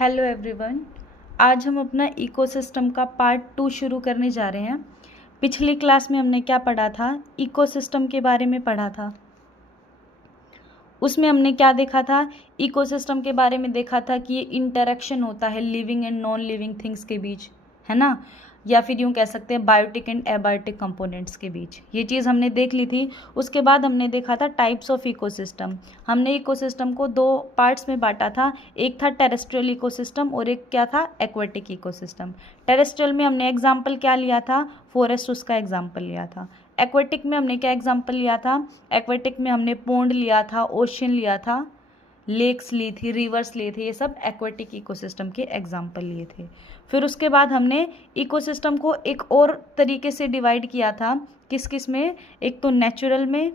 Hello everyone. आज हम अपना इकोसिस्टम का पार्ट 2 शुरू करने जा रहे हैं। पिछली क्लास में हमने क्या पढ़ा था? इकोसिस्टम के बारे में पढ़ा था। उसमें हमने क्या देखा था? इकोसिस्टम के बारे में देखा था कि ये इंटरेक्शन होता है living and non living things के बीच, है ना, या फिर यूँ कह सकते हैं बायोटिक एंड एबायोटिक कंपोनेंट्स के बीच। ये चीज़ हमने देख ली थी। उसके बाद हमने देखा था टाइप्स ऑफ इकोसिस्टम। हमने इकोसिस्टम को दो पार्ट्स में बांटा था, एक था टेरेस्ट्रियल इकोसिस्टम और एक क्या था? Aquatic ecosystem. टेरेस्ट्रियल में हमने एग्जाम्पल क्या लिया था? फॉरेस्ट, उसका एग्जाम्पल लिया था। एक्वेटिक में हमने क्या एग्जाम्पल लिया था? एक्वेटिक में हमने पोंड लिया था, ओशन लिया था, लेक्स ली थी, रिवर्स लिए थे। ये सब एक्वेटिक इकोसिस्टम के एग्जाम्पल लिए थे। फिर उसके बाद हमने इकोसिस्टम को एक और तरीके से डिवाइड किया था। किस किस में? एक तो नेचुरल में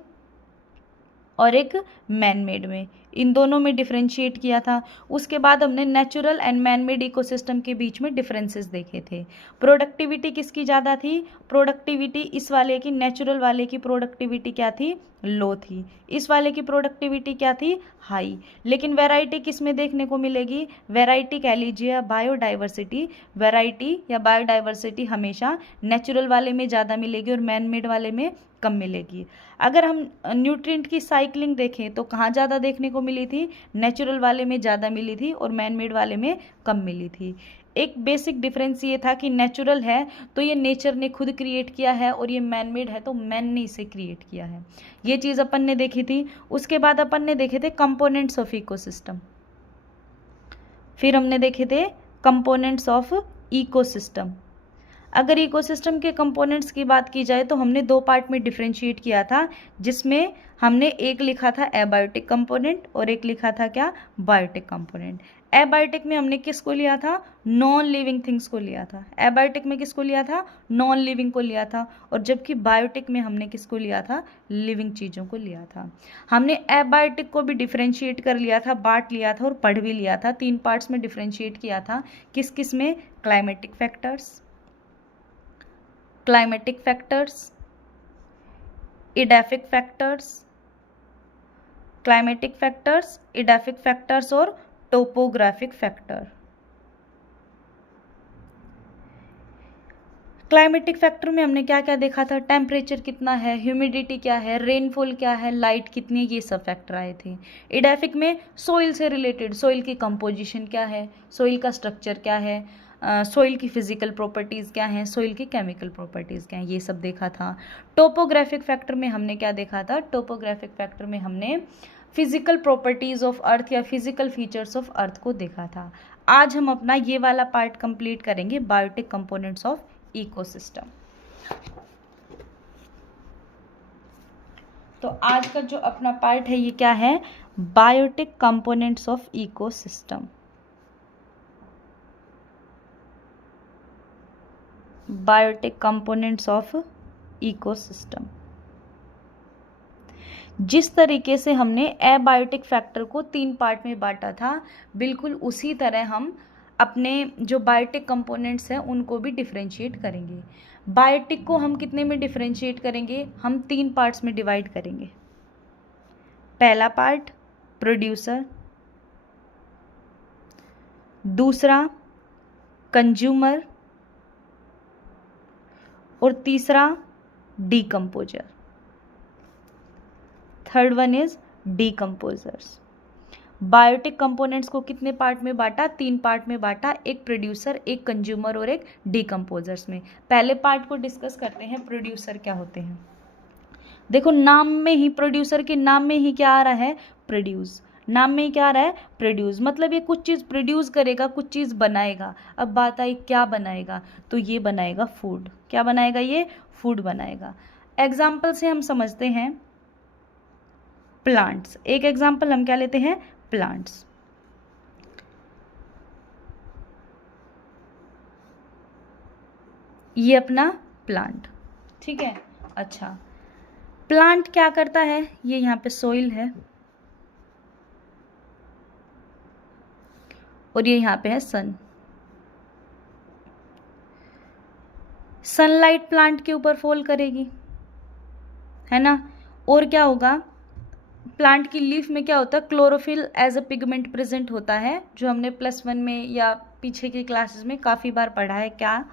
और एक मैन मेड में। इन दोनों में डिफरेंशिएट किया था। उसके बाद हमने natural and man made ecosystem के बीच में डिफरेंसेस देखे थे। प्रोडक्टिविटी किसकी ज़्यादा थी? प्रोडक्टिविटी इस वाले की, नेचुरल वाले की प्रोडक्टिविटी क्या थी? लो थी। इस वाले की प्रोडक्टिविटी क्या थी? हाई। लेकिन वैरायटी किस में देखने को मिलेगी? वैरायटी कह लीजिए या बायोडाइवर्सिटी। वैरायटी या बायोडाइवर्सिटी हमेशा नेचुरल वाले में ज़्यादा मिलेगी और मैन मेड वाले में कम मिलेगी। अगर हम न्यूट्रिएंट की साइक्लिंग देखें तो कहाँ ज़्यादा देखने को मिली थी? नेचुरल वाले में ज़्यादा मिली थी और मैन मेड वाले में कम मिली थी। एक बेसिक डिफरेंस ये था कि नेचुरल है तो ये नेचर ने खुद क्रिएट किया है और ये मैन मेड है तो मैन ने इसे क्रिएट किया है। ये चीज़ अपन ने देखी थी। उसके बाद अपन ने देखे थे कंपोनेंट्स ऑफ इकोसिस्टम। फिर हमने देखे थे कंपोनेंट्स ऑफ इकोसिस्टम। अगर इकोसिस्टम के कंपोनेंट्स की बात की जाए तो हमने दो पार्ट में डिफरेंशिएट किया था, जिसमें हमने एक लिखा था एबायोटिक कंपोनेंट और एक लिखा था क्या? Biotic component. एबायोटिक में हमने किसको लिया था? नॉन लिविंग थिंग्स को लिया था। एबायोटिक में किसको लिया था? नॉन लिविंग को लिया था। और जबकि बायोटिक में हमने किसको लिया था? लिविंग चीज़ों को लिया था। हमने एबायोटिक को भी डिफरेंशिएट कर लिया था, बांट लिया था और पढ़ भी लिया था। तीन पार्ट्स में डिफरेंशिएट किया था। किस किस में? Climatic factors, climatic factors, edaphic factors, climatic factors, edaphic factors और topographic factor। क्लाइमेटिक फैक्टर में हमने क्या क्या देखा था? टेम्परेचर कितना है, ह्यूमिडिटी क्या है, रेनफॉल क्या है, लाइट कितनी है, ये सब फैक्टर आए थे। एडाफिक में सोइल से रिलेटेड, सोइल की कंपोजिशन क्या है, सोइल का स्ट्रक्चर क्या है, सोइल की फिजिकल प्रॉपर्टीज़ क्या हैं, सोइल की केमिकल प्रॉपर्टीज़ क्या हैं, ये सब देखा था। टोपोग्राफिक फैक्टर में हमने क्या देखा था? टोपोग्राफिक फैक्टर में हमने फिजिकल प्रॉपर्टीज़ ऑफ अर्थ या फिजिकल फीचर्स ऑफ अर्थ को देखा था। आज हम अपना ये वाला पार्ट कंप्लीट करेंगे, बायोटिक कंपोनेंट्स ऑफ इकोसिस्टम। तो आज का जो अपना पार्ट है ये क्या है? Biotic components of ecosystem. Biotic components of ecosystem. जिस तरीके से हमने एबायोटिक फैक्टर को तीन पार्ट में बांटा था, बिल्कुल उसी तरह हम अपने जो बायोटिक कंपोनेंट्स हैं उनको भी डिफरेंशिएट करेंगे। बायोटिक को हम कितने में डिफरेंशिएट करेंगे? हम तीन पार्ट्स में डिवाइड करेंगे। पहला पार्ट प्रोड्यूसर, दूसरा कंज्यूमर और तीसरा decomposer. Third one is decomposers. Biotic components को कितने पार्ट में बांटा? तीन पार्ट में बांटा, एक प्रोड्यूसर, एक कंज्यूमर और एक डीकम्पोजर्स में। पहले पार्ट को डिस्कस करते हैं, प्रोड्यूसर क्या होते हैं। देखो नाम में ही, प्रोड्यूसर के नाम में ही क्या आ रहा है? प्रोड्यूस। नाम में ही क्या आ रहा है? प्रोड्यूस। मतलब ये कुछ चीज़ प्रोड्यूस करेगा, कुछ चीज़ बनाएगा। अब बात आई क्या बनाएगा? तो ये बनाएगा फूड। क्या बनाएगा? ये फूड बनाएगा। एग्जाम्पल से हम समझते हैं प्लांट्स। एक एग्जाम्पल हम क्या लेते हैं? प्लांट्स। ये अपना प्लांट, ठीक है। अच्छा, प्लांट क्या करता है? ये यहाँ पे सोइल है और ये यहाँ पे है सन। सनलाइट प्लांट के ऊपर फॉल करेगी, है ना। और क्या होगा? प्लांट की लीफ में क्या होता है, chlorophyll as a pigment present होता है, जो हमने +1 में या पीछे की क्लासेस में काफ़ी बार पढ़ा है, क्या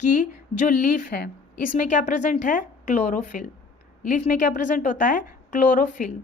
कि जो लीफ है इसमें क्या प्रेजेंट है, क्लोरोफिल। लीफ में क्या प्रेजेंट होता है, क्लोरोफिल।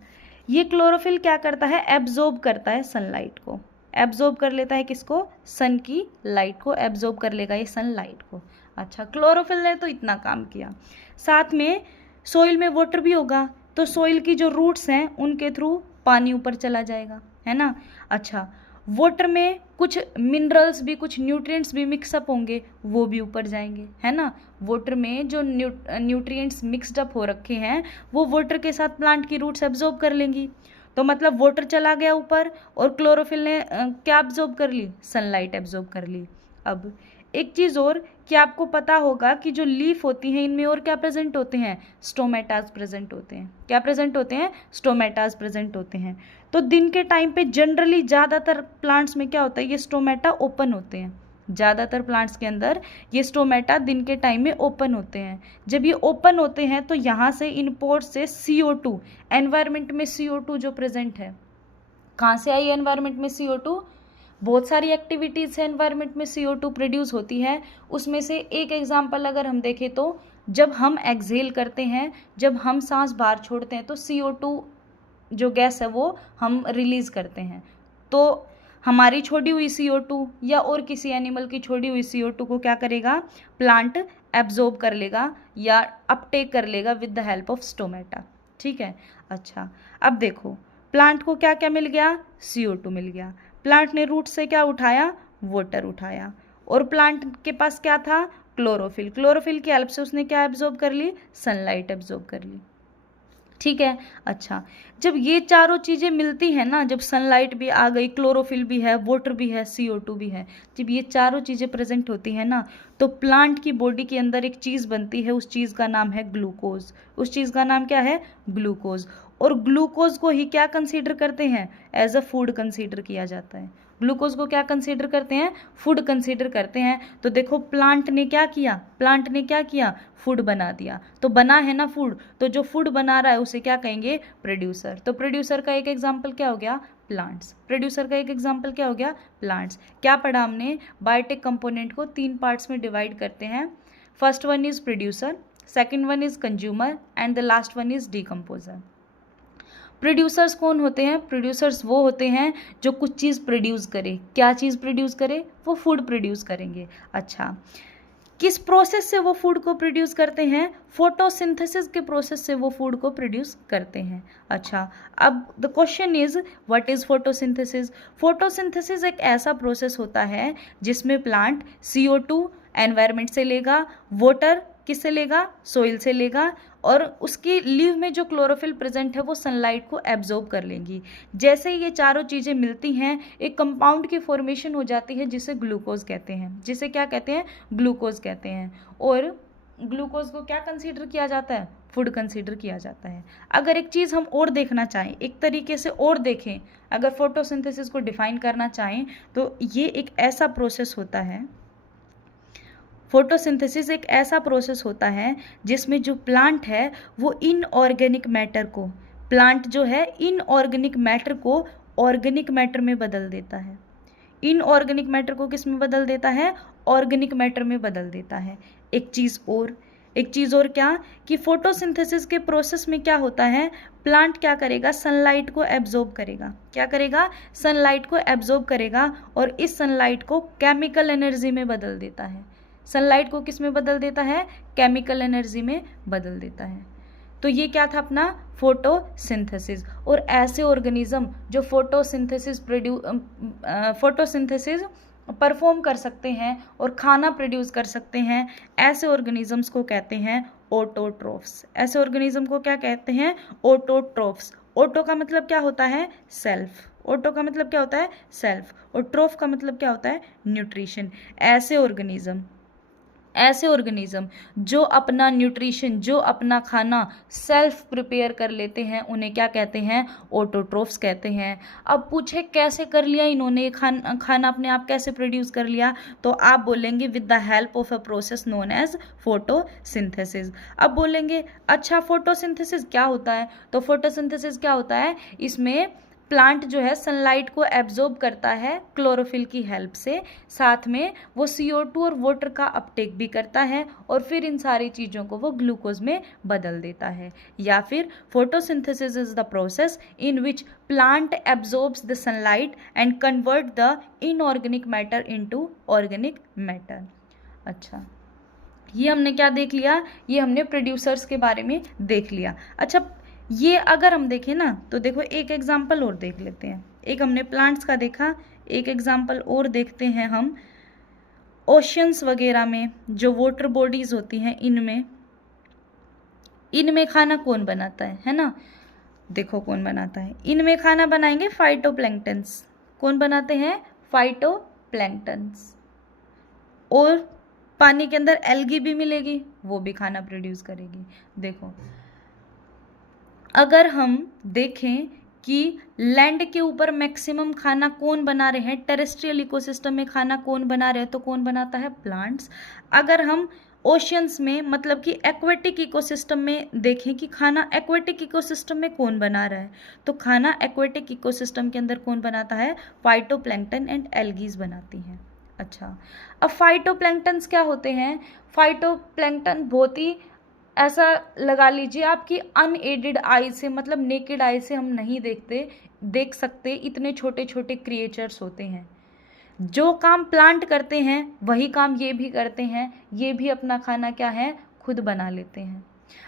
ये क्लोरोफिल क्या करता है, एब्जॉर्ब करता है सनलाइट को, एब्जॉर्ब कर लेता है किसको, सन की लाइट को एब्जॉर्ब कर लेगा ये सनलाइट को। अच्छा, क्लोरोफिल ने तो इतना काम किया। साथ में सोइल में वाटर भी होगा, तो सोइल की जो रूट्स हैं उनके थ्रू पानी ऊपर चला जाएगा, है ना। अच्छा, वाटर में कुछ मिनरल्स भी, कुछ न्यूट्रिएंट्स भी मिक्सअप होंगे, वो भी ऊपर जाएंगे, है ना। वाटर में जो न्यूट्रिएंट्स मिक्सड अप हो रखे हैं वो वाटर के साथ प्लांट की रूट्स एब्जॉर्ब कर लेंगी। तो मतलब वाटर चला गया ऊपर और क्लोरोफिल ने क्या एब्जॉर्ब कर ली, सनलाइट एब्जॉर्ब कर ली। अब एक चीज़ और कि आपको पता होगा कि जो लीफ होती हैं इनमें और क्या प्रेजेंट होते हैं, स्टोमेटास प्रेजेंट होते हैं। क्या प्रेजेंट होते हैं, स्टोमेटास प्रेजेंट होते हैं। तो दिन के टाइम पे जनरली ज़्यादातर प्लांट्स में क्या होता है, ये स्टोमेटा ओपन होते हैं। ज़्यादातर प्लांट्स के अंदर ये स्टोमेटा दिन के टाइम में ओपन होते हैं। जब ये ओपन होते हैं तो यहाँ से इन पोर्स से CO2, एनवायरनमेंट में CO2 जो प्रेजेंट है, कहाँ से आई एनवायरनमेंट में CO2, बहुत सारी एक्टिविटीज़ है एनवायरनमेंट में CO2 प्रोड्यूस होती है। उसमें से एक एग्जांपल अगर हम देखें तो जब हम एक्सहेल करते हैं, जब हम सांस बाहर छोड़ते हैं तो CO2 जो गैस है वो हम रिलीज़ करते हैं। तो हमारी छोड़ी हुई CO2 या और किसी एनिमल की छोड़ी हुई CO2 को क्या करेगा, प्लांट एब्जॉर्ब कर लेगा या अपटेक कर लेगा with the help of stomata. ठीक है। अच्छा, अब देखो प्लांट को क्या क्या मिल गया, CO2 मिल गया। प्लांट ने रूट से क्या उठाया, वाटर उठाया। और प्लांट के पास क्या था, क्लोरोफिल। क्लोरोफिल की हेल्प से उसने क्या एब्जॉर्ब कर ली, सनलाइट एब्जॉर्ब कर ली। ठीक है। अच्छा, जब ये चारों चीज़ें मिलती हैं ना, जब सनलाइट भी आ गई, क्लोरोफिल भी है, वाटर भी है, CO2 भी है, जब ये चारों चीज़ें प्रेजेंट होती हैं ना, तो प्लांट की बॉडी के अंदर एक चीज़ बनती है, उस चीज़ का नाम है ग्लूकोज। उस चीज़ का नाम क्या है, ग्लूकोज। और ग्लूकोज को ही क्या कंसीडर करते हैं, एज अ फूड कंसीडर किया जाता है। ग्लूकोज को क्या कंसीडर करते हैं, फूड कंसीडर करते हैं। तो देखो प्लांट ने क्या किया, प्लांट ने क्या किया, फूड बना दिया। तो बना है ना फूड, तो जो फूड बना रहा है उसे क्या कहेंगे, प्रोड्यूसर। तो प्रोड्यूसर का एक एग्जाम्पल क्या हो गया, प्लांट्स। प्रोड्यूसर का एक एग्जाम्पल क्या हो गया, प्लांट्स। क्या पढ़ा हमने, बायोटिक कंपोनेंट को 3 पार्ट्स में डिवाइड करते हैं। First one is producer, second one is consumer and the last one is decomposer. Producers कौन होते हैं, प्रोड्यूसर्स वो होते हैं जो कुछ चीज़ प्रोड्यूस करे। क्या चीज़ प्रोड्यूस करे, वो फूड प्रोड्यूस करेंगे। अच्छा, किस प्रोसेस से वो फूड को प्रोड्यूस करते हैं, फोटोसिंथेसिस के प्रोसेस से वो फूड को प्रोड्यूस करते हैं। अच्छा, अब the question is what is photosynthesis. Photosynthesis एक ऐसा प्रोसेस होता है जिसमें प्लांट CO2 एनवायरनमेंट से लेगा, वाटर किससे लेगा, सोइल से लेगा, और उसकी लीव में जो क्लोरोफिल प्रेजेंट है वो सनलाइट को एब्जॉर्ब कर लेंगी। जैसे ही ये चारों चीज़ें मिलती हैं एक कंपाउंड की फॉर्मेशन हो जाती है जिसे ग्लूकोज कहते हैं, जिसे क्या कहते हैं, ग्लूकोज कहते हैं। और ग्लूकोज को क्या कंसीडर किया जाता है, फूड कंसीडर किया जाता है। अगर एक चीज़ हम और देखना चाहें, एक तरीके से और देखें, अगर फोटोसिंथेसिस को डिफाइन करना चाहें तो ये एक ऐसा प्रोसेस होता है, फोटोसिंथेसिस एक ऐसा प्रोसेस होता है जिसमें जो प्लांट है वो इनऑर्गेनिक मैटर को, प्लांट जो है इनऑर्गेनिक मैटर को ऑर्गेनिक मैटर में बदल देता है। इनऑर्गेनिक मैटर को किस में बदल देता है, ऑर्गेनिक मैटर में बदल देता है। एक चीज़ और क्या कि फोटोसिंथेसिस के प्रोसेस में क्या होता है, प्लांट क्या करेगा, सनलाइट को एब्जॉर्ब करेगा। क्या करेगा, सनलाइट को एब्जॉर्ब करेगा और इस सनलाइट को केमिकल एनर्जी में बदल देता है। सनलाइट को किस में बदल देता है, केमिकल एनर्जी में बदल देता है। तो ये क्या था अपना फोटोसिंथेसिस। और ऐसे ऑर्गेनिज्म जो फोटोसिंथेसिस परफॉर्म कर सकते हैं और खाना प्रोड्यूस कर सकते हैं, ऐसे ऑर्गेनिजम्स को कहते हैं ऑटोट्रोफ्स। ऐसे ऑर्गेनिज्म को क्या कहते हैं, ऑटोट्रोफ्स। ऑटो का मतलब क्या होता है, सेल्फ। ऑटो का मतलब क्या होता है, सेल्फ। और ट्रोफ का मतलब क्या होता है, न्यूट्रिशन। ऐसे ऑर्गेनिज्म ऐसे ऑर्गेनिज्म जो अपना न्यूट्रिशन, जो अपना खाना सेल्फ प्रिपेयर कर लेते हैं, उन्हें क्या कहते हैं? ऑटोट्रोफ्स कहते हैं। अब पूछे कैसे कर लिया इन्होंने ये खाना अपने आप कैसे प्रोड्यूस कर लिया, तो आप बोलेंगे with the help of a process known as photosynthesis. अब बोलेंगे अच्छा फोटोसिंथेसिस क्या होता है? तो फोटोसिंथेसिस क्या होता है, इसमें प्लांट जो है सनलाइट को एब्जॉर्ब करता है क्लोरोफिल की हेल्प से, साथ में वो CO2 और वाटर का अपटेक भी करता है, और फिर इन सारी चीज़ों को वो ग्लूकोज में बदल देता है। या फिर photosynthesis is the process in which plant absorbs the sunlight and convert the inorganic matter into organic matter. अच्छा, ये हमने क्या देख लिया? ये हमने प्रोड्यूसर्स के बारे में देख लिया। अच्छा, ये अगर हम देखें ना तो देखो एक एग्जाम्पल और देख लेते हैं। एक हमने प्लांट्स का देखा, एक एग्जाम्पल और देखते हैं हम ओशियंस वगैरह में, जो वाटर बॉडीज होती हैं, इनमें खाना कौन बनाता है ना? देखो कौन बनाता है, इनमें खाना बनाएंगे फाइटोप्लैंक्टन्स। कौन बनाते हैं? फाइटोप्लैंक्टन्स। और पानी के अंदर एल्गी भी मिलेगी, वो भी खाना प्रोड्यूस करेगी। देखो अगर हम देखें कि लैंड के ऊपर मैक्सिमम खाना कौन बना रहे हैं, टेरेस्ट्रियल इकोसिस्टम में खाना कौन बना रहे हैं, तो कौन बनाता है? प्लांट्स। अगर हम ओशियंस में मतलब कि एक्वेटिक इकोसिस्टम में देखें कि खाना एक्वेटिक इकोसिस्टम में कौन बना रहा है, तो खाना एक्वेटिक इकोसिस्टम के अंदर कौन बनाता है? फाइटोप्लैंक्टन एंड एल्गीज बनाती हैं। अच्छा, अब फाइटोप्लैंक्टन्स क्या होते हैं? फाइटोप्लैंक्टन बहुत ही ऐसा लगा लीजिए आपकी अनएडेड आई से, मतलब नेकेड आई से हम नहीं देख सकते, इतने छोटे छोटे क्रिएचर्स होते हैं। जो काम प्लांट करते हैं वही काम ये भी करते हैं, ये भी अपना खाना क्या है? खुद बना लेते हैं।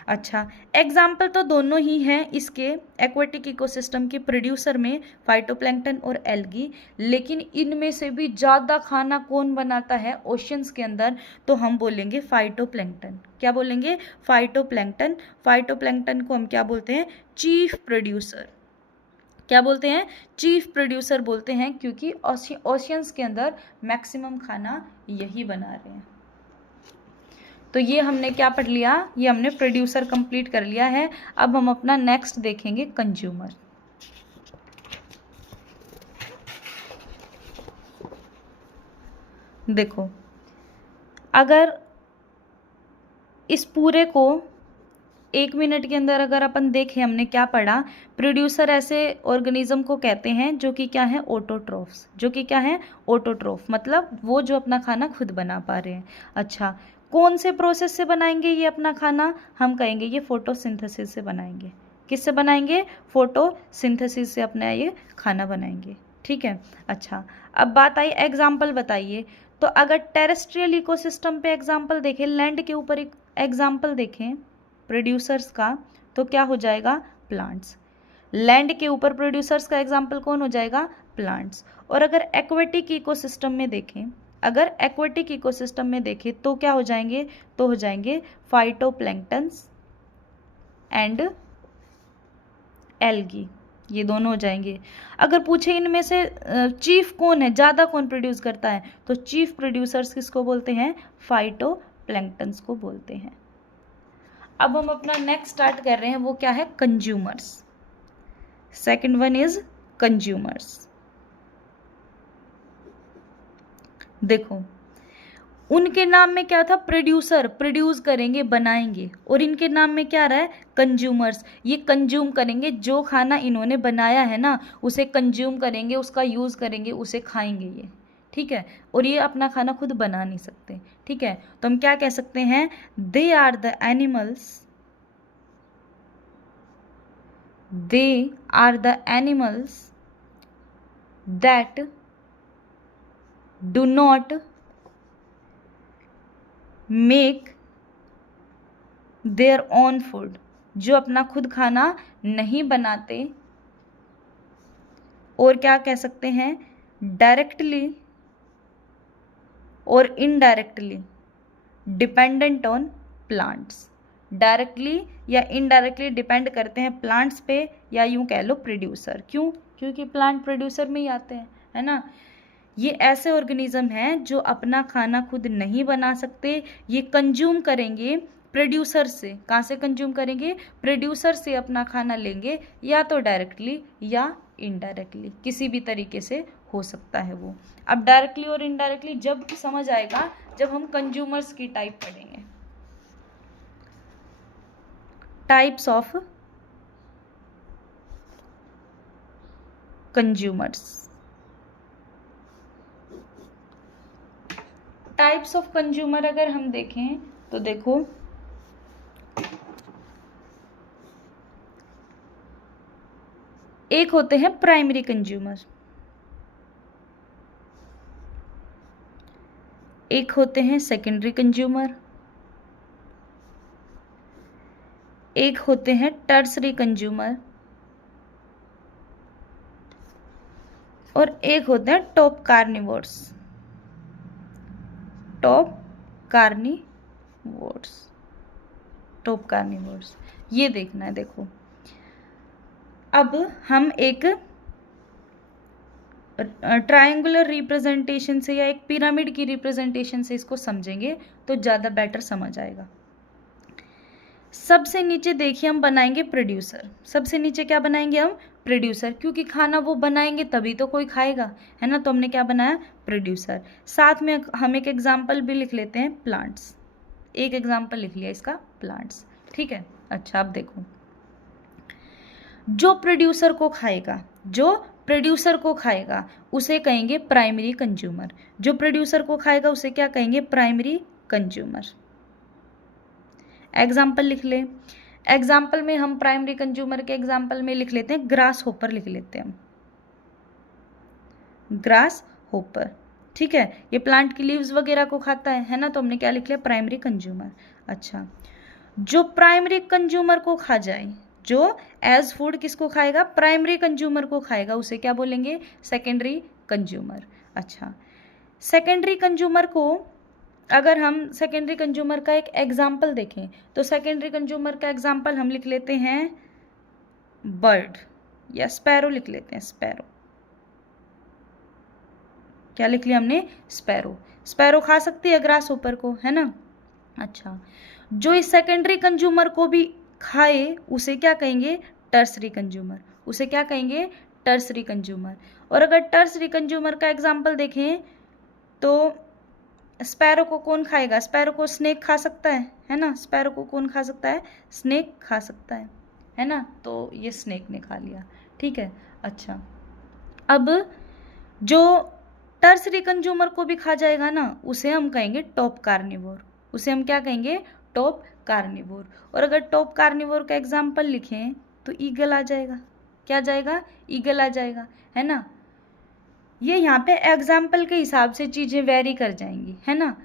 अच्छा, एग्जाम्पल तो दोनों ही हैं इसके एक्वेटिक इकोसिस्टम के प्रोड्यूसर में, फाइटोप्लैंक्टन और एल्गी, लेकिन इनमें से भी ज़्यादा खाना कौन बनाता है ओशियंस के अंदर? तो हम बोलेंगे फाइटोप्लैंक्टन। क्या बोलेंगे? फाइटोप्लैंक्टन। फाइटोप्लैंक्टन को हम क्या बोलते हैं? Chief producer. क्या बोलते हैं? चीफ प्रोड्यूसर बोलते हैं, क्योंकि ओशियंस के अंदर मैक्सिमम खाना यही बना रहे हैं। तो ये हमने क्या पढ़ लिया? ये हमने प्रोड्यूसर कंप्लीट कर लिया है। अब हम अपना नेक्स्ट देखेंगे कंज्यूमर। देखो अगर इस पूरे को 1 मिनट के अंदर अगर अपन देखें, हमने क्या पढ़ा? प्रोड्यूसर ऐसे ऑर्गेनिज्म को कहते हैं जो कि क्या है? ऑटोट्रोफ्स। जो कि क्या है? ऑटोट्रोफ, मतलब वो जो अपना खाना खुद बना पा रहे हैं। अच्छा, कौन से प्रोसेस से बनाएंगे ये अपना खाना? हम कहेंगे ये फोटोसिंथेसिस से बनाएंगे। किससे बनाएंगे? फोटोसिंथेसिस से अपना ये खाना बनाएंगे। ठीक है। अच्छा, अब बात आई एग्जाम्पल बताइए। तो अगर टेरेस्ट्रियल इकोसिस्टम पे एग्जाम्पल देखें, लैंड के ऊपर एक एग्जाम्पल देखें प्रोड्यूसर्स का, तो क्या हो जाएगा? प्लांट्स। लैंड के ऊपर प्रोड्यूसर्स का एग्जाम्पल कौन हो जाएगा? प्लांट्स। और अगर एक्वेटिक इकोसिस्टम में देखें, तो क्या हो जाएंगे? तो हो जाएंगे फाइटोप्लैंक्टन्स एंड एल्गी, ये दोनों हो जाएंगे। अगर पूछे इनमें से चीफ कौन है, ज़्यादा कौन प्रोड्यूस करता है, तो चीफ प्रोड्यूसर्स किसको बोलते हैं? फाइटोप्लैंक्टन्स को बोलते हैं। अब हम अपना नेक्स्ट स्टार्ट कर रहे हैं, वो क्या है? Consumers. Second one is consumers. देखो उनके नाम में क्या था? प्रोड्यूसर, प्रोड्यूस करेंगे, बनाएंगे, और इनके नाम में क्या रहा है? कंज्यूमर्स। ये कंज्यूम करेंगे, जो खाना इन्होंने बनाया है ना उसे कंज्यूम करेंगे, उसका यूज़ करेंगे, उसे खाएंगे ये। ठीक है, और ये अपना खाना खुद बना नहीं सकते। ठीक है, तो हम क्या कह सकते हैं? They are the animals that do not make their own food, जो अपना खुद खाना नहीं बनाते, और क्या कह सकते हैं? डायरेक्टली और indirectly dependent on plants. Directly या इनडायरेक्टली डिपेंड करते हैं प्लांट्स पे, या यूं कह लो प्रोड्यूसर। क्यों? क्योंकि प्लांट प्रोड्यूसर में ही आते हैं, है ना। ये ऐसे ऑर्गेनिज्म हैं जो अपना खाना खुद नहीं बना सकते, ये कंज्यूम करेंगे प्रोड्यूसर से। कहाँ से कंज्यूम करेंगे? प्रोड्यूसर से अपना खाना लेंगे, या तो डायरेक्टली या इनडायरेक्टली, किसी भी तरीके से हो सकता है वो। अब डायरेक्टली और इनडायरेक्टली जब समझ आएगा जब हम कंज्यूमर्स की टाइप पढ़ेंगे। Types of consumers. Types of consumer अगर हम देखें तो देखो, एक होते हैं प्राइमरी कंज्यूमर, एक होते हैं सेकेंडरी कंज्यूमर, एक होते हैं टर्सरी कंज्यूमर, और एक होते हैं top carnivores. Top carnivores, top carnivores, ये देखना है। देखो अब हम एक ट्रायंगुलर रिप्रेजेंटेशन से या एक पिरामिड की रिप्रेजेंटेशन से इसको समझेंगे तो ज़्यादा बेटर समझ आएगा। सबसे नीचे देखिए हम बनाएंगे प्रोड्यूसर। सबसे नीचे क्या बनाएंगे हम? प्रोड्यूसर, क्योंकि खाना वो बनाएंगे तभी तो कोई खाएगा, है ना। तो हमने क्या बनाया? प्रोड्यूसर। साथ में हम एक एग्जाम्पल भी लिख लेते हैं, प्लांट्स। एक एग्जाम्पल लिख लिया इसका, प्लांट्स, ठीक है। अच्छा अब देखो, जो प्रोड्यूसर को खाएगा, जो प्रोड्यूसर को खाएगा उसे कहेंगे प्राइमरी कंज्यूमर। जो प्रोड्यूसर को खाएगा उसे क्या कहेंगे? Primary consumer. एग्जाम्पल लिख ले। एग्जाम्पल में हम प्राइमरी कंज्यूमर के एग्जाम्पल में लिख लेते हैं ग्रास होपर, लिख लेते हैं हम ग्रास होपर, ठीक है। ये प्लांट की लीव्स वगैरह को खाता है ना। तो हमने क्या लिख लिया? Primary consumer. अच्छा, जो प्राइमरी कंज्यूमर को खा जाए, जो एज फूड किसको खाएगा? प्राइमरी कंज्यूमर को खाएगा, उसे क्या बोलेंगे? Secondary consumer. अच्छा, सेकेंडरी कंज्यूमर को अगर हम सेकेंडरी कंज्यूमर का एक एग्जाम्पल देखें तो सेकेंडरी कंज्यूमर का एग्जाम्पल हम लिख लेते हैं बर्ड या स्पैरो, लिख लेते हैं स्पैरो। क्या लिख लिया हमने? स्पैरो। स्पैरो खा सकती है ग्रास होपर को, है ना। अच्छा, जो इस सेकेंडरी कंज्यूमर को भी खाए उसे क्या कहेंगे? Tertiary consumer. उसे क्या कहेंगे? Tertiary consumer. और अगर टर्सरी कंज्यूमर का एग्जाम्पल देखें तो स्पैरो को कौन खाएगा? स्पैरो को स्नेक खा सकता है ना। स्पैरो को कौन खा सकता है? स्नेक खा सकता है ना। तो ये स्नेक ने खा लिया, ठीक है। अच्छा, अब जो टर्सरी कंज्यूमर को भी खा जाएगा ना उसे हम कहेंगे टॉप कार्निवोर। उसे हम क्या कहेंगे? Top carnivore. और अगर टॉप कार्निवोर का एग्जाम्पल लिखें तो ईगल आ जाएगा। क्या जाएगा? ईगल आ जाएगा, है ना। ये यहाँ पे एग्जाम्पल के हिसाब से चीज़ें वेरी कर जाएंगी, है ना।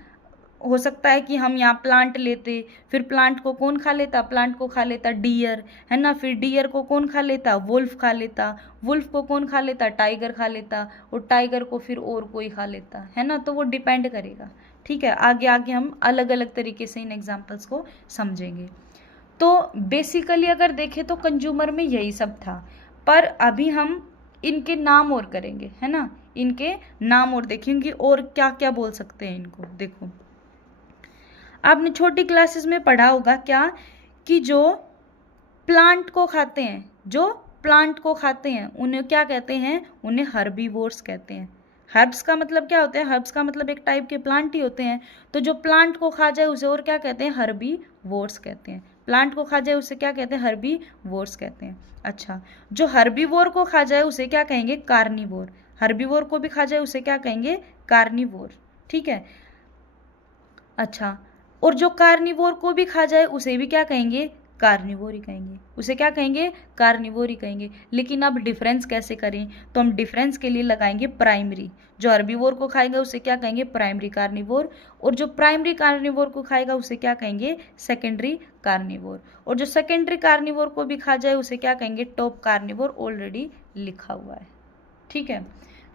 हो सकता है कि हम यहाँ प्लांट लेते, फिर प्लांट को कौन खा लेता? प्लांट को खा लेता डियर, है ना। फिर डियर को कौन खा लेता? वुल्फ खा लेता। वुल्फ को कौन खा लेता? टाइगर खा लेता। और टाइगर को फिर और कोई खा लेता, है ना। तो वो डिपेंड करेगा, ठीक है। आगे आगे हम अलग अलग तरीके से इन एग्जाम्पल्स को समझेंगे। तो बेसिकली अगर देखें तो कंज्यूमर में यही सब था, पर अभी हम इनके नाम और करेंगे, है ना। इनके नाम और देखेंगे और क्या क्या बोल सकते हैं इनको। देखो, आपने छोटी क्लासेस में पढ़ा होगा क्या कि जो प्लांट को खाते हैं, जो प्लांट को खाते हैं उन्हें क्या कहते हैं? उन्हें हर्बीवोर्स कहते हैं। हर्ब्स का मतलब क्या होता है? हर्ब्स का मतलब एक टाइप के प्लांट ही होते हैं। तो जो प्लांट को खा जाए उसे और क्या कहते हैं? हर्बीवोर्स कहते हैं। प्लांट को खा जाए उसे क्या कहते हैं? हर्बीवोर्स कहते हैं। अच्छा, जो हर्बीवोर को खा जाए उसे क्या कहेंगे? कार्निवोर। हर्बीवोर को भी खा जाए उसे क्या कहेंगे? कार्निवोर, ठीक है। अच्छा, और जो कार्निवोर को भी खा जाए उसे भी क्या कहेंगे? कार्निवोर ही कहेंगे। उसे क्या कहेंगे? कार्निवोर ही कहेंगे। लेकिन अब डिफरेंस कैसे करें? तो हम डिफरेंस के लिए लगाएंगे प्राइमरी। जो हर्बीवोर को खाएगा उसे क्या कहेंगे? Primary carnivore. और जो प्राइमरी कार्निवोर को खाएगा उसे क्या कहेंगे? Secondary carnivore. और जो सेकेंडरी कार्निवोर को भी खा जाए उसे क्या कहेंगे? Top carnivore. ऑलरेडी लिखा हुआ है, ठीक है।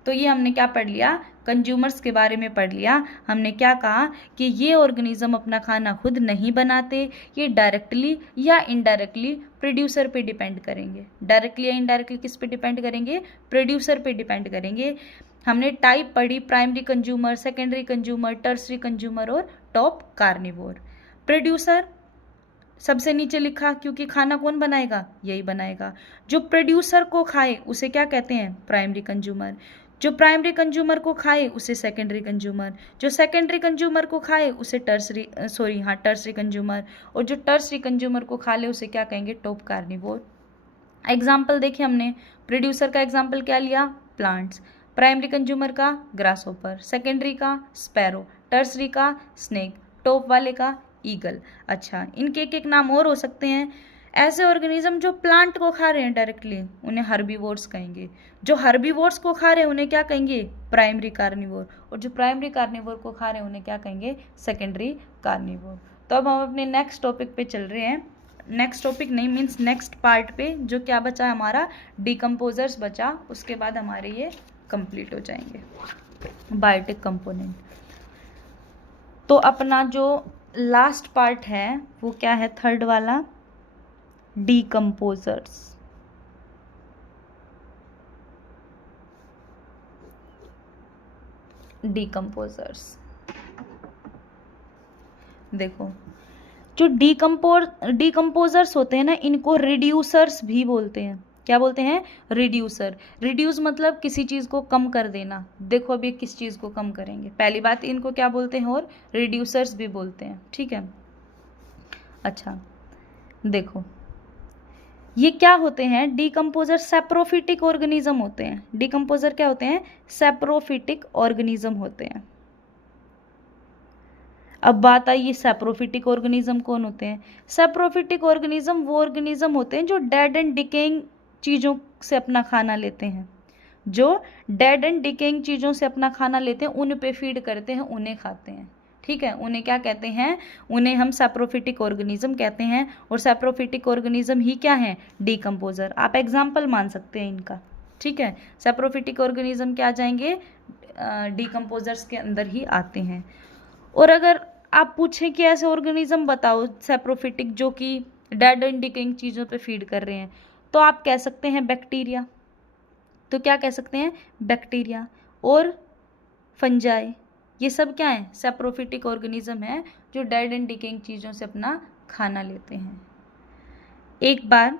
तो ये हमने क्या पढ़ लिया? कंज्यूमर्स के बारे में पढ़ लिया। हमने क्या कहा कि ये ऑर्गेनिज्म अपना खाना खुद नहीं बनाते, ये डायरेक्टली या इनडायरेक्टली प्रोड्यूसर पे डिपेंड करेंगे। डायरेक्टली या इनडायरेक्टली किस पे डिपेंड करेंगे? प्रोड्यूसर पे डिपेंड करेंगे। हमने टाइप पढ़ी, primary consumer, secondary consumer, tertiary consumer और टॉप कार्निवोर। प्रोड्यूसर सबसे नीचे लिखा, क्योंकि खाना कौन बनाएगा, यही बनाएगा। जो प्रोड्यूसर को खाए उसे क्या कहते हैं, प्राइमरी कंज्यूमर। जो प्राइमरी कंज्यूमर को खाए उसे सेकेंडरी कंज्यूमर। जो सेकेंडरी कंज्यूमर को खाए उसे टर्सरी कंज्यूमर। और जो टर्सरी कंज्यूमर को खा ले उसे क्या कहेंगे, टॉप कार्निवोर। एग्जाम्पल देखिए हमने, प्रोड्यूसर का एग्जाम्पल क्या लिया, प्लांट्स। प्राइमरी कंज्यूमर का ग्रासहोपर, सेकेंडरी का स्पैरो, टर्सरी का स्नेक, टॉप वाले का ईगल। अच्छा, इनके एक एक नाम और हो सकते हैं। ऐसे ऑर्गेनिज्म जो प्लांट को खा रहे हैं डायरेक्टली, उन्हें हर्बीवोर्स कहेंगे। जो हर्बीवोर्स को खा रहे हैं उन्हें क्या कहेंगे, प्राइमरी कार्निवोर। और जो प्राइमरी कार्निवोर को खा रहे हैं उन्हें क्या कहेंगे, सेकेंडरी कार्निवोर। तो अब हम अपने नेक्स्ट टॉपिक पे चल रहे हैं। नेक्स्ट टॉपिक नहीं मीन्स नेक्स्ट पार्ट पे, जो क्या बचा हमारा, डिकम्पोजर्स बचा। उसके बाद हमारे ये कंप्लीट हो जाएंगे, बायोटिक कंपोनेंट। तो अपना जो लास्ट पार्ट है वो क्या है, थर्ड वाला, डिकम्पोजर्स। डिकम्पोजर्स देखो, जो डिकम्पोजर्स होते हैं ना, इनको रिड्यूसर्स भी बोलते हैं। क्या बोलते हैं, रिड्यूसर। रिड्यूस मतलब किसी चीज़ को कम कर देना। देखो अभी किस चीज़ को कम करेंगे, पहली बात इनको क्या बोलते हैं, और रिड्यूसर्स भी बोलते हैं, ठीक है। अच्छा देखो, ये क्या होते हैं, डिकम्पोजर सैप्रोफिटिक ऑर्गेनिज्म होते हैं। डिकम्पोजर क्या होते हैं, सैप्रोफिटिक ऑर्गेनिज्म होते हैं। अब बात आई ये सैप्रोफिटिक ऑर्गेनिज्म कौन होते हैं। सैप्रोफिटिक ऑर्गेनिज्म वो ऑर्गेनिज्म होते हैं जो डेड एंड डिकेइंग चीज़ों से अपना खाना लेते हैं। जो डेड एंड डिकेइंग चीज़ों से अपना खाना लेते हैं, उन पे फीड करते हैं, उन्हें खाते हैं, ठीक है। उन्हें क्या कहते हैं, उन्हें हम सैप्रोफिटिक ऑर्गेनिज्म कहते हैं। और सैप्रोफिटिक ऑर्गेनिज्म ही क्या है, डिकम्पोजर। आप एग्जाम्पल मान सकते हैं इनका, ठीक है। सैप्रोफिटिक ऑर्गेनिज्म क्या आ जाएंगे, डिकम्पोजर्स के अंदर ही आते हैं। और अगर आप पूछें कि ऐसे ऑर्गेनिज्म बताओ सैप्रोफिटिक जो कि डेड एंड डिकेइंग चीज़ों पे फीड कर रहे हैं, तो आप कह सकते हैं बैक्टीरिया। तो क्या कह सकते हैं, बैक्टीरिया और फंजाई, ये सब क्या है, सैप्रोफिटिक ऑर्गेनिज्म है जो डेड एंड डिकेइंग चीज़ों से अपना खाना लेते हैं। एक बार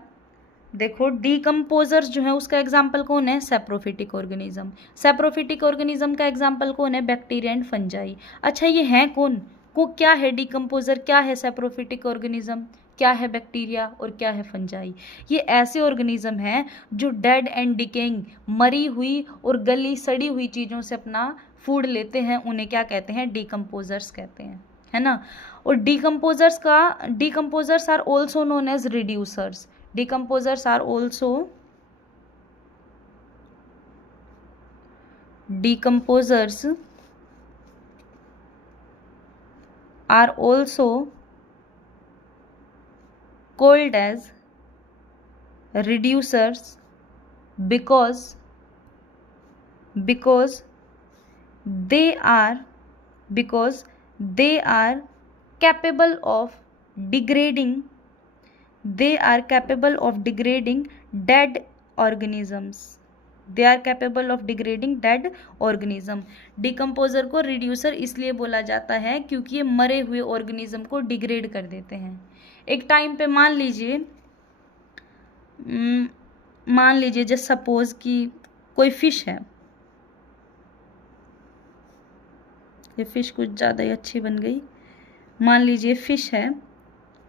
देखो, डिकम्पोजर्स जो है उसका एग्जाम्पल कौन है, सैप्रोफिटिक ऑर्गेनिज्म। सैप्रोफिटिक ऑर्गेनिज्म का एग्जाम्पल कौन है, बैक्टीरिया एंड फंजाई। अच्छा, ये है कौन, को क्या है डिकम्पोजर, क्या है सैप्रोफिटिक ऑर्गेनिज्म, क्या है बैक्टीरिया और क्या है फंजाई। ये ऐसे ऑर्गेनिज्म हैं जो डेड एंड डिकेइंग, मरी हुई और गली सड़ी हुई चीज़ों से अपना फूड लेते हैं, उन्हें क्या कहते हैं, डिकम्पोजर्स कहते हैं, है ना। और decomposers are also known as reducers. Decomposers are also called as reducers because they are capable of degrading dead organisms. Decomposer को रिड्यूसर इसलिए बोला जाता है क्योंकि ये मरे हुए ऑर्गेनिज्म को डिग्रेड कर देते हैं। एक टाइम पे मान लीजिए जैसे सपोज कि कोई फिश है, ये फिश कुछ ज़्यादा ही अच्छी बन गई। मान लीजिए फिश है,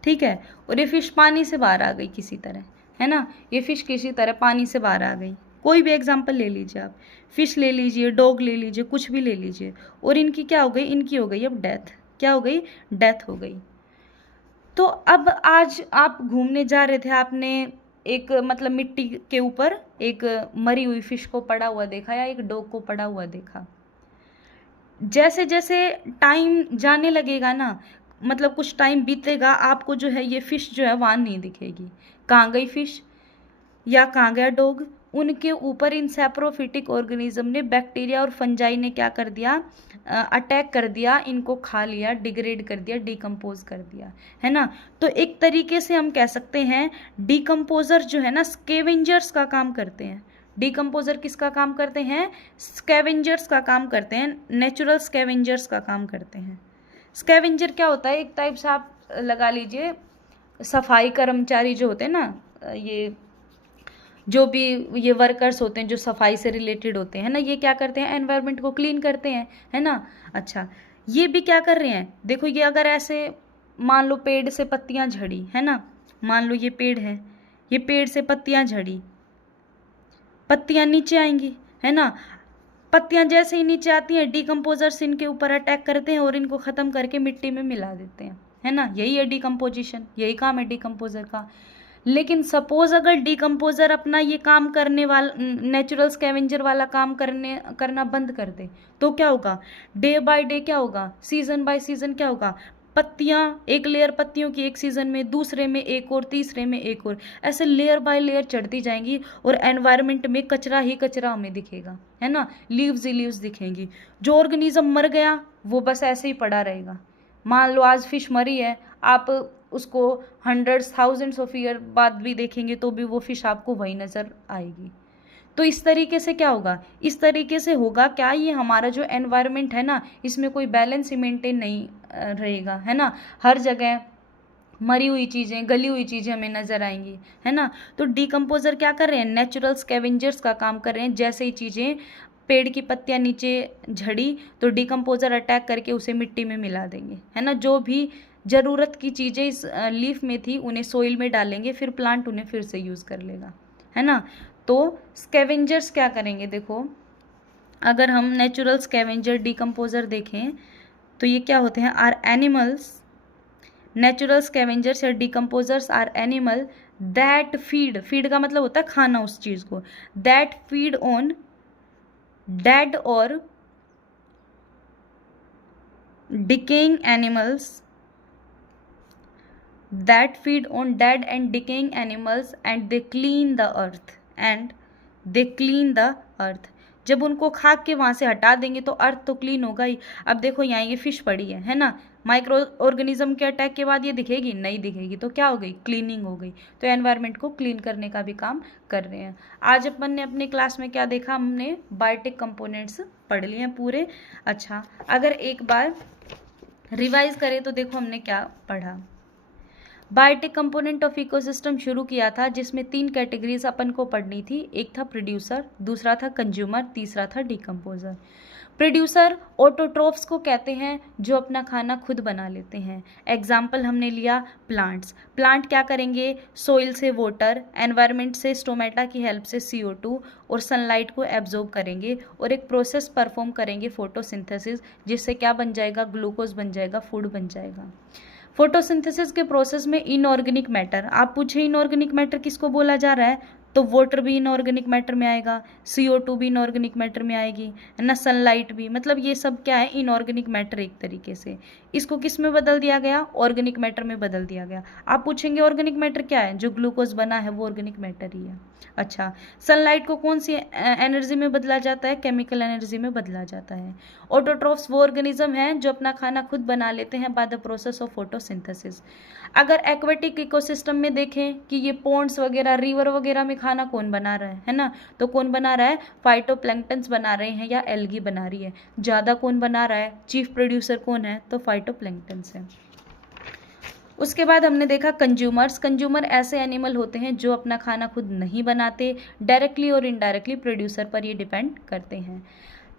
ठीक है, और ये फिश पानी से बाहर आ गई किसी तरह, है ना। ये फिश किसी तरह पानी से बाहर आ गई। कोई भी एग्जांपल ले लीजिए आप, फिश ले लीजिए, डॉग ले लीजिए, कुछ भी ले लीजिए, और इनकी क्या हो गई, इनकी हो गई अब डेथ। क्या हो गई, डेथ हो गई। तो अब आज आप घूमने जा रहे थे, आपने एक मतलब मिट्टी के ऊपर एक मरी हुई फिश को पड़ा हुआ देखा या एक डॉग को पड़ा हुआ देखा। जैसे जैसे टाइम जाने लगेगा ना, मतलब कुछ टाइम बीतेगा, आपको जो है ये फिश जो है वहाँ नहीं दिखेगी। कहाँ गई फिश या कहाँ गया डॉग, उनके ऊपर इन सैप्रोफिटिक ऑर्गेनिज्म ने, बैक्टीरिया और फंजाई ने क्या कर दिया, अटैक कर दिया, इनको खा लिया, डिग्रेड कर दिया, डिकम्पोज कर दिया, है ना। तो एक तरीके से हम कह सकते हैं डिकम्पोजर जो है ना स्केवेंजर्स का काम करते हैं। डिकम्पोजर किसका काम करते हैं? स्कैवेंजर्स का काम करते हैं, नेचुरल स्कैवेंजर्स का काम करते हैं। स्कैवेंजर क्या होता है? एक टाइप से आप लगा लीजिए सफाई कर्मचारी जो होते हैं ना, ये जो भी ये वर्कर्स होते हैं जो सफाई से रिलेटेड होते हैं ना, ये क्या करते हैं? एनवायरनमेंट को क्लीन करते हैं, है ना। अच्छा, ये भी क्या कर रहे हैं? देखो, ये अगर ऐसे मान लो पेड़ से पत्तियां झड़ी, है ना, मान लो ये पेड़ है, ये पेड़ से पत्तियां झड़ी, पत्तियां नीचे आएंगी, है ना। पत्तियां जैसे ही नीचे आती हैं, डिकम्पोजर्स इनके ऊपर अटैक करते हैं और इनको ख़त्म करके मिट्टी में मिला देते हैं, है ना। यही है डिकम्पोजिशन, यही काम है डिकम्पोजर का। लेकिन सपोज अगर डिकम्पोजर अपना ये काम करने वाला, नेचुरल स्कैवेंजर वाला काम करना बंद कर दे, तो क्या होगा? डे बाय डे क्या होगा? सीजन बाय सीजन क्या होगा? पत्तियां, एक लेयर पत्तियों की एक सीजन में, दूसरे में एक और, तीसरे में एक और, ऐसे लेयर बाय लेयर चढ़ती जाएंगी और एनवायरनमेंट में कचरा ही कचरा हमें दिखेगा, है ना। लीव्स ही लीव्स दिखेंगी। जो ऑर्गेनिज्म मर गया वो बस ऐसे ही पड़ा रहेगा। मान लो आज फिश मरी है, आप उसको हंड्रेड्स थाउजेंड्स ऑफ ईयर बाद भी देखेंगे तो भी वो फिश आपको वही नज़र आएगी। तो इस तरीके से क्या होगा? इस तरीके से होगा क्या, ये हमारा जो एनवायरनमेंट है ना, इसमें कोई बैलेंस ही मेंटेन नहीं रहेगा, है ना। हर जगह मरी हुई चीज़ें, गली हुई चीज़ें हमें नज़र आएंगी, है ना। तो डिकम्पोजर क्या कर रहे हैं? नेचुरल स्कैवेंजर्स का काम कर रहे हैं। जैसे ही चीज़ें, पेड़ की पत्तियां नीचे झड़ी तो डिकम्पोजर अटैक करके उसे मिट्टी में मिला देंगे, है ना। जो भी ज़रूरत की चीज़ें इस लीफ में थी उन्हें सोइल में डालेंगे, फिर प्लांट उन्हें फिर से यूज़ कर लेगा, है ना। तो स्कैवेंजर्स क्या करेंगे? देखो, अगर हम नेचुरल स्कैवेंजर डिकम्पोजर देखें तो ये क्या होते हैं? आर एनिमल्स, नेचुरल स्कैवेंजर्स या decomposers are animal that feed का मतलब होता है खाना उस चीज़ को, दैट फीड ऑन डेड और decaying animals, that feed on dead and decaying animals and they clean the earth। जब उनको खा के वहाँ से हटा देंगे तो अर्थ तो क्लीन होगा ही। अब देखो यहाँ ये फिश पड़ी है ना, माइक्रो ऑर्गेनिज्म के अटैक के बाद ये दिखेगी? नहीं दिखेगी। तो क्या हो गई? क्लीनिंग हो गई। तो एनवायरनमेंट को क्लीन करने का भी काम कर रहे हैं। आज अपन ने अपने क्लास में क्या देखा? हमने बायोटिक कंपोनेंट्स पढ़ लिए हैं पूरे। अच्छा, अगर एक बार रिवाइज करें तो देखो हमने क्या पढ़ा। बायोटिक कंपोनेंट ऑफ इकोसिस्टम शुरू किया था जिसमें 3 कैटेगरीज अपन को पढ़नी थी। एक था प्रोड्यूसर, दूसरा था कंज्यूमर, तीसरा था डिकम्पोजर। प्रोड्यूसर ऑटोट्रोफ्स को कहते हैं जो अपना खाना खुद बना लेते हैं। एग्जाम्पल हमने लिया प्लांट्स। प्लांट क्या करेंगे? सोइल से वाटर, एनवायरनमेंट से स्टोमेटा की हेल्प से CO2 और सनलाइट को एब्जॉर्ब करेंगे और एक प्रोसेस परफॉर्म करेंगे, फोटोसिंथेसिस, जिससे क्या बन जाएगा? ग्लूकोज बन जाएगा, फूड बन जाएगा। फोटोसिंथेसिस के प्रोसेस में इनऑर्गेनिक मैटर, आप पूछे इनऑर्गेनिक मैटर किसको बोला जा रहा है? तो वाटर भी इनऑर्गेनिक मैटर में आएगा, CO2 भी इनऑर्गेनिक मैटर में आएगी, है ना, सनलाइट भी। मतलब ये सब क्या है? इनऑर्गेनिक मैटर एक तरीके से। इसको किस में बदल दिया गया? ऑर्गेनिक मैटर में बदल दिया गया। आप पूछेंगे ऑर्गेनिक मैटर क्या है? जो ग्लूकोज बना है वो ऑर्गेनिक मैटर ही है। अच्छा, सनलाइट को कौन सी एनर्जी में बदला जाता है? केमिकल एनर्जी में बदला जाता है। ऑटोट्रोफ्स वो ऑर्गेनिज्म हैं जो अपना खाना खुद बना लेते हैं by the process of photosynthesis. अगर एक्वेटिक इकोसिस्टम में देखें कि ये पॉन्ड्स वगैरह, रिवर वगैरह में खाना कौन बना रहा है ना, तो कौन बना रहा है? फाइटोप्लैंक्टन्स बना रहे हैं या एल्गी बना रही है। ज़्यादा कौन बना रहा है? चीफ प्रोड्यूसर कौन है? तो फाइटोप्लैंक्टन्स है। उसके बाद हमने देखा कंज्यूमर्स। कंज्यूमर ऐसे एनिमल होते हैं जो अपना खाना खुद नहीं बनाते, डायरेक्टली और इनडायरेक्टली प्रोड्यूसर पर ये डिपेंड करते हैं।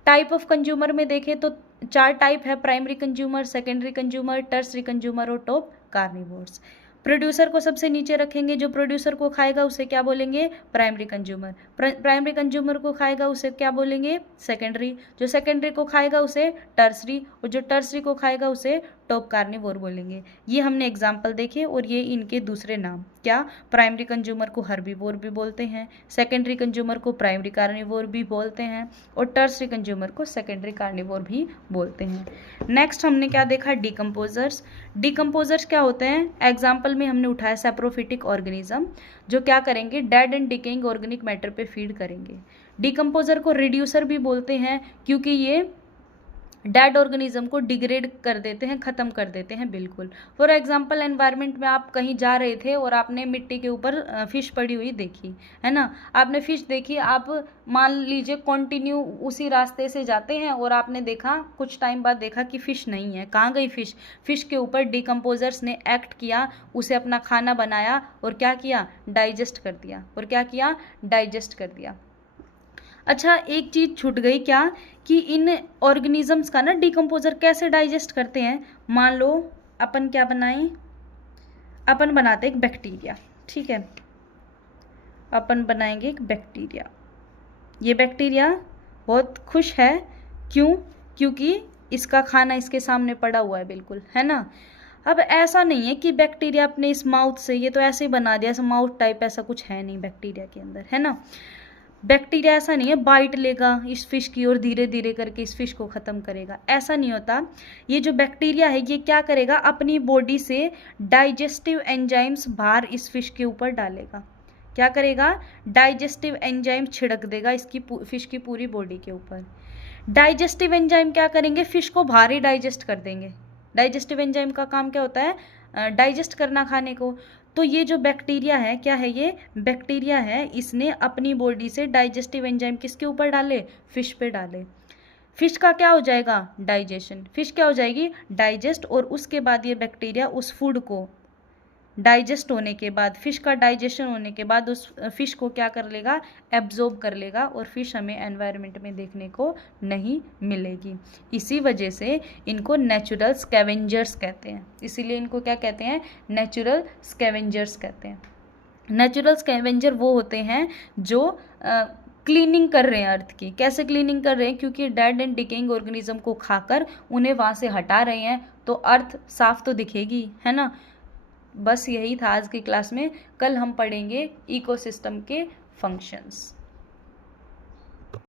टाइप ऑफ कंज्यूमर में देखें तो 4 टाइप है: primary consumer, secondary consumer, tertiary consumer और टॉप कार्निवोर्स। प्रोड्यूसर को सबसे नीचे रखेंगे। जो प्रोड्यूसर को खाएगा उसे क्या बोलेंगे? Primary consumer. प्राइमरी कंज्यूमर को खाएगा उसे क्या बोलेंगे? सेकेंडरी। जो सेकेंडरी को खाएगा उसे टर्सरी, और जो टर्सरी को खाएगा उसे टॉप कार्निवोर बोलेंगे। ये हमने एग्जाम्पल देखे और ये इनके दूसरे नाम क्या? प्राइमरी कंज्यूमर को हर्बीवोर भी बोलते हैं, सेकेंडरी कंज्यूमर को प्राइमरी कार्निवोर भी बोलते हैं, और टर्सरी कंज्यूमर को सेकेंडरी कार्निवोर भी बोलते हैं। नेक्स्ट हमने क्या देखा? डिकम्पोजर्स। डिकम्पोजर्स क्या होते हैं? एग्जाम्पल में हमने उठाया सैप्रोफिटिक ऑर्गेनिज्म, जो क्या करेंगे? Dead and decaying organic matter पे फीड करेंगे। डिकम्पोजर को रिड्यूसर भी बोलते हैं क्योंकि ये डेड ऑर्गेनिज्म को डिग्रेड कर देते हैं, ख़त्म कर देते हैं बिल्कुल। फॉर एग्जांपल एनवायरनमेंट में आप कहीं जा रहे थे और आपने मिट्टी के ऊपर फ़िश पड़ी हुई देखी, है ना, आपने फ़िश देखी, आप मान लीजिए कंटिन्यू उसी रास्ते से जाते हैं और आपने देखा, कुछ टाइम बाद देखा कि फ़िश नहीं है, कहाँ गई फ़िश? फ़िश के ऊपर डिकम्पोजर्स ने एक्ट किया, उसे अपना खाना बनाया और क्या किया? डाइजेस्ट कर दिया। और क्या किया? डाइजेस्ट कर दिया। अच्छा, एक चीज़ छूट गई, क्या कि इन ऑर्गेनिजम्स का ना डिकम्पोजर कैसे डाइजेस्ट करते हैं। मान लो अपन क्या बनाएं, अपन बनाते एक बैक्टीरिया, ठीक है, अपन बनाएंगे एक बैक्टीरिया। ये बैक्टीरिया बहुत खुश है, क्यों? क्योंकि इसका खाना इसके सामने पड़ा हुआ है बिल्कुल, है ना। अब ऐसा नहीं है कि बैक्टीरिया अपने इस माउथ से, ये तो ऐसे ही बना दिया, ऐसा माउथ टाइप ऐसा कुछ है नहीं बैक्टीरिया के अंदर, है ना। बैक्टीरिया ऐसा नहीं है बाइट लेगा इस फिश की और धीरे धीरे करके इस फिश को ख़त्म करेगा, ऐसा नहीं होता। ये जो बैक्टीरिया है ये क्या करेगा, अपनी बॉडी से डाइजेस्टिव एंजाइम्स बाहर इस फिश के ऊपर डालेगा। क्या करेगा? डाइजेस्टिव एंजाइम छिड़क देगा इसकी फिश की पूरी बॉडी के ऊपर। डाइजेस्टिव एंजाइम क्या करेंगे? फिश को बाहर ही डाइजेस्ट कर देंगे। डाइजेस्टिव एंजाइम का काम क्या होता है? डाइजेस्ट करना खाने को। तो ये जो बैक्टीरिया है, क्या है? ये बैक्टीरिया है, इसने अपनी बॉडी से डाइजेस्टिव एंजाइम किसके ऊपर डाले? फिश पे डाले। फिश का क्या हो जाएगा? डाइजेशन। फिश क्या हो जाएगी? डाइजेस्ट। और उसके बाद ये बैक्टीरिया उस फूड को डाइजेस्ट होने के बाद, फिश का डाइजेशन होने के बाद उस फिश को क्या कर लेगा? एब्जॉर्ब कर लेगा, और फिश हमें एनवायरनमेंट में देखने को नहीं मिलेगी। इसी वजह से इनको नेचुरल स्कैवेंजर्स कहते हैं। इसीलिए इनको क्या कहते हैं? नेचुरल स्कैवेंजर्स कहते हैं। नेचुरल स्कैवेंजर वो होते हैं जो क्लीनिंग कर रहे हैं अर्थ की। कैसे क्लीनिंग कर रहे हैं? क्योंकि डेड एंड डिकेइंग ऑर्गेनिज्म को खाकर उन्हें वहाँ से हटा रहे हैं, तो अर्थ साफ तो दिखेगी, है ना। बस यही था आज की क्लास में। कल हम पढ़ेंगे इकोसिस्टम के फंक्शंस।